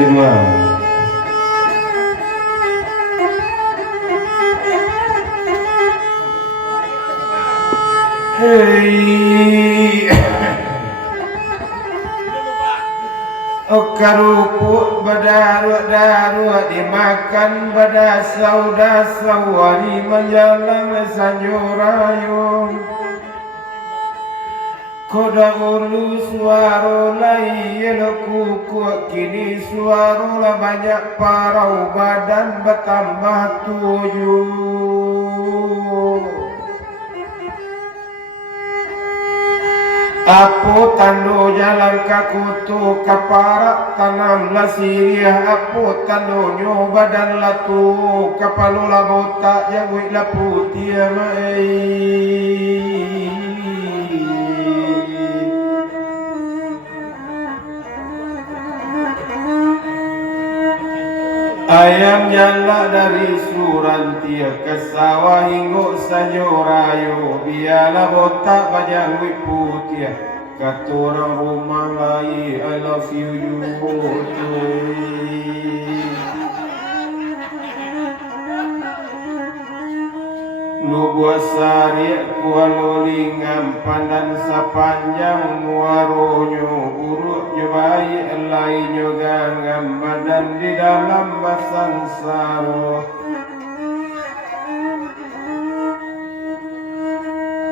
kedua. Hei Okarupuk badaru dimakan badasau-dasau menjalang sanjurayung koda ulu suaro lai kuku kini suaro lah banyak parau badan bertambah 7. Apu tando jalan kakutu kaparak tanam lasiriah apu tando nyo badan latu kapalula botak yang wik lapu tia mai ayam jala dari surantia ke sawah hingga sanjorayo biarlah botak bajang wik putih kata orang rumah lain I love you lu buat sari kualo lingam pandan sepanjang muaronyo urut nyo bayi lain nyo gangam badan di dalam basang saro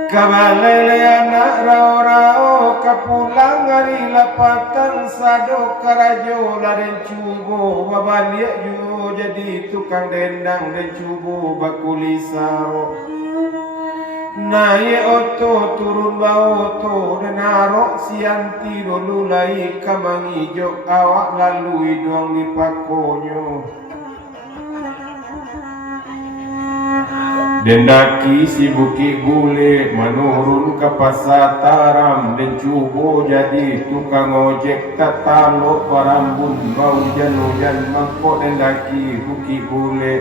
kabalele anak rao-rao kapulang hari lapatan sado karajo laren cubo babaliak ju jadi tukang dendang dan cubo bakuli saro naik oto turun bawa oto dan narok sianti dulu lai kamangi jok awak lalui doang di pakonyo dendaki si bukit gule menurun ke pasar taram dan cubo jadi tukang ojek tak taluk parambun bau hujan-hujan mangkok dendaki bukit gule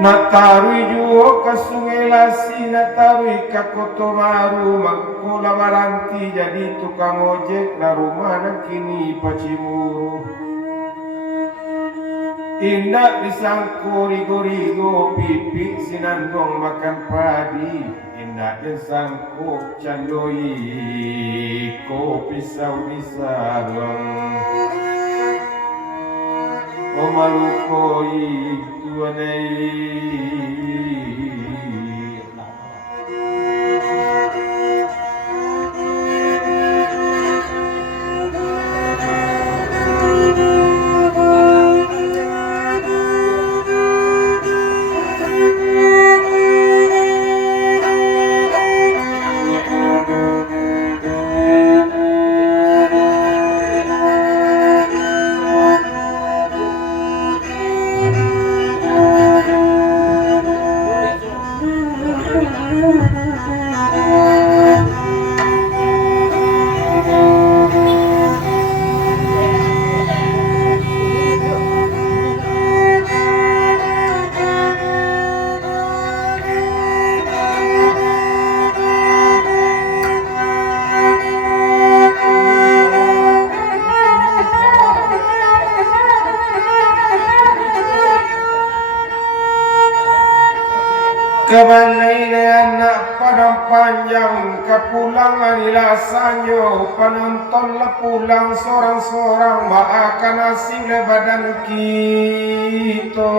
nak tarui juo ke sungai lasi nak tarui ke kota baru mangkok lamaranti jadi tukang ojek na rumah nak kini pacimuru indak disangku rigo-rigo pipi sinandong makan padi indak disangku candoi kopi sawi sarang o malukoi tuanai Kebalai anak pada panjang kepulangan ilasanyo penonton le pulang sorang-sorang akan asing le badan kita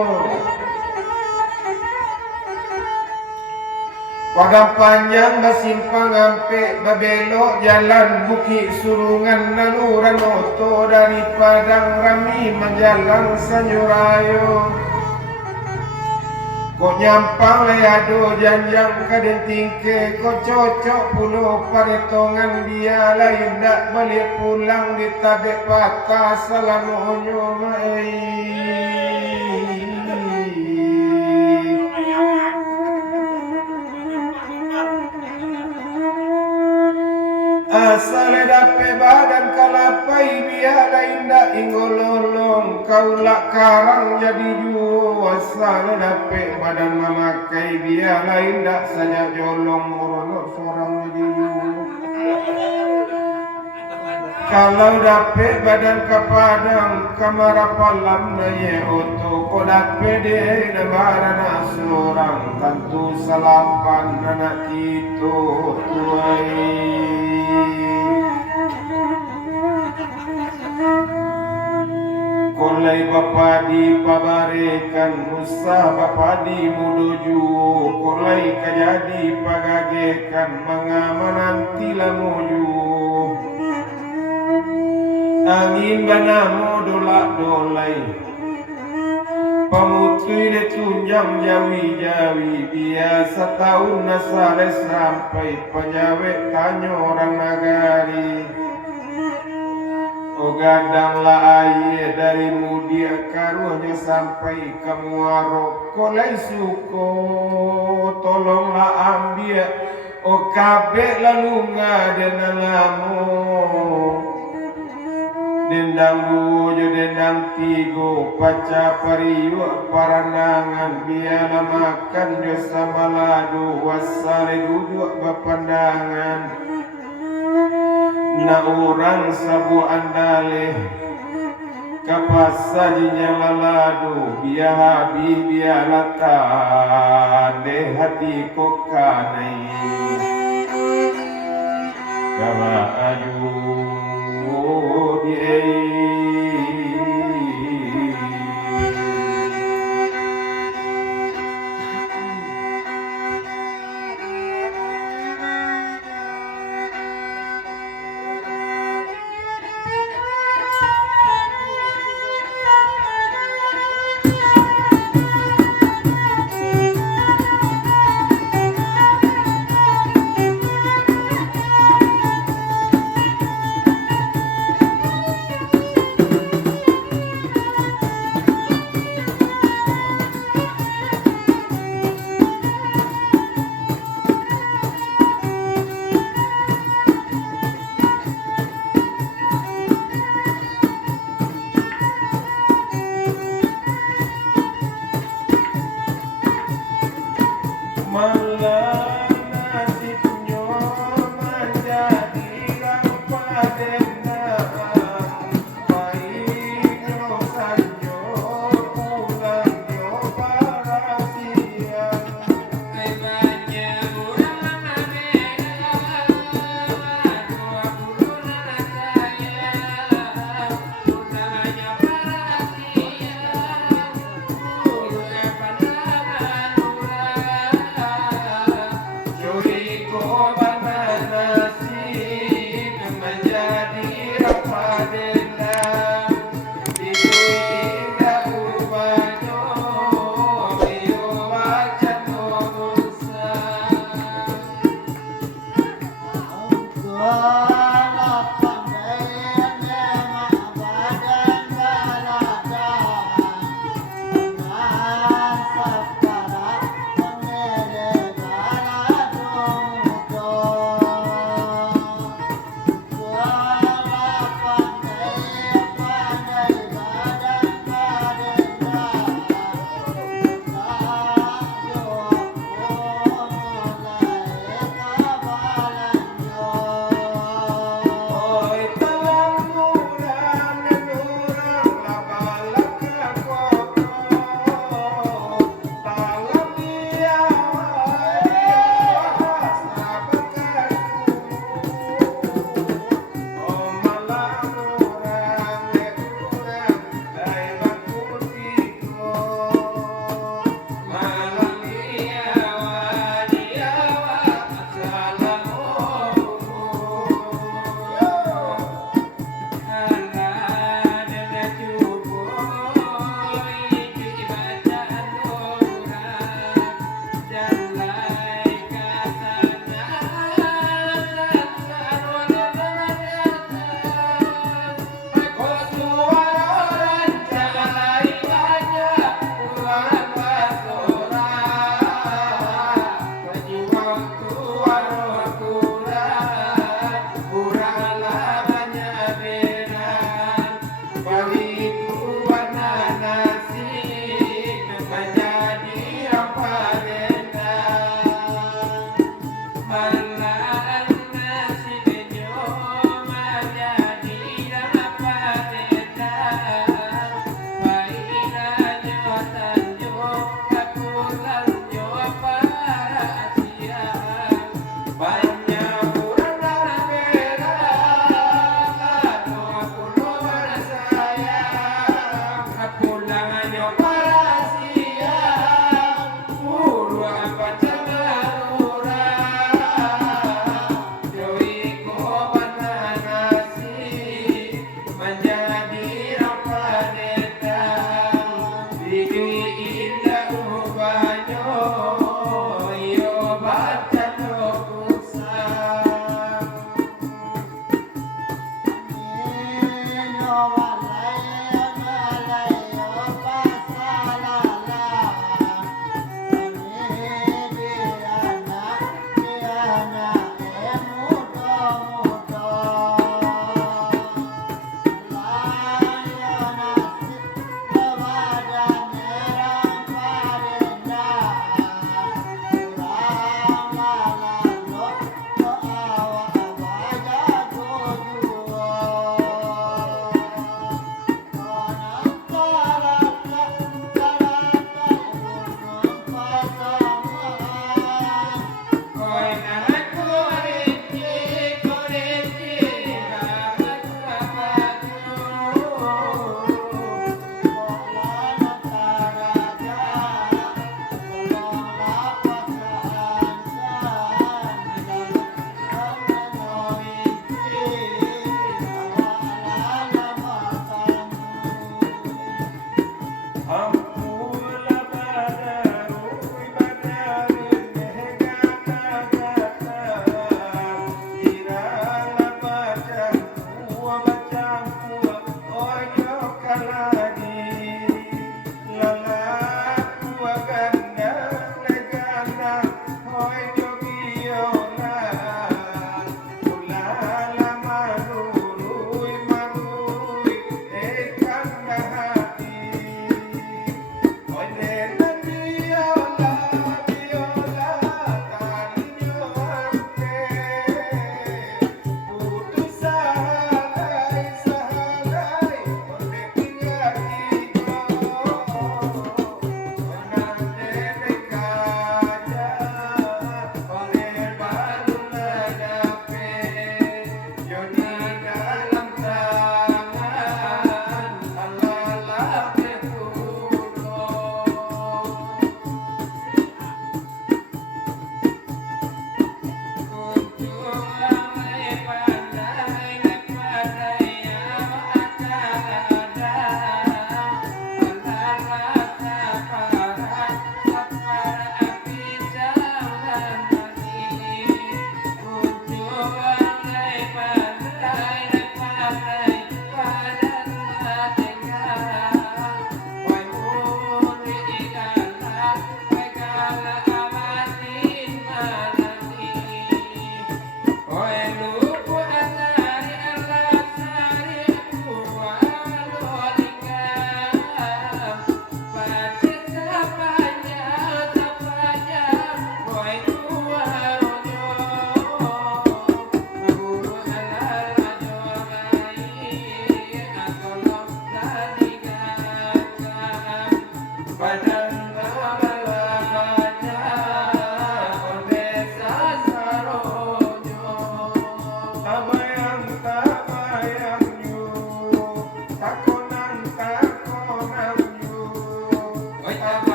pada panjang basimpang ampe babelok jalan bukit surungan naluran oto dari padang rami menjalang sanjurayo kok nyampang leado janjang kaden tingke kok cocok pulau paretongan dia lain dak balik pulang di tabek patah salamonyo mai asal dape badan kalapai biar lain dak ingololong kaulak karang jadi juo asal dape badan memakai biar lain dak saja jolong morono sorang jadi juo Kalau dapet badan kapadang kamarapalam na ye oto ko dapet nabarana seorang tentu salapan anak itu tuai. Kolai bapa di pabarekan musa bapa di mudoju kolai kajadi pagagekan mangamanan tilamuju angin banamu dolak dolai pamutui de tunjang jawi-jawi biasa tahun nasare sampai penyawe tanyo orang nagari. O gadanglah air dari mudia karunya sampai ke muaro kolai suko tolonglah ambil o kabek lalu ngaden lamu dendang bujo dendang tigo paca pariwa parandangan biarlah makan dosa balado wasale duduk bepandangan. Na orang sabu andale kapasajinya laladu biar habis biar lata de hati kokanai kama aju di malam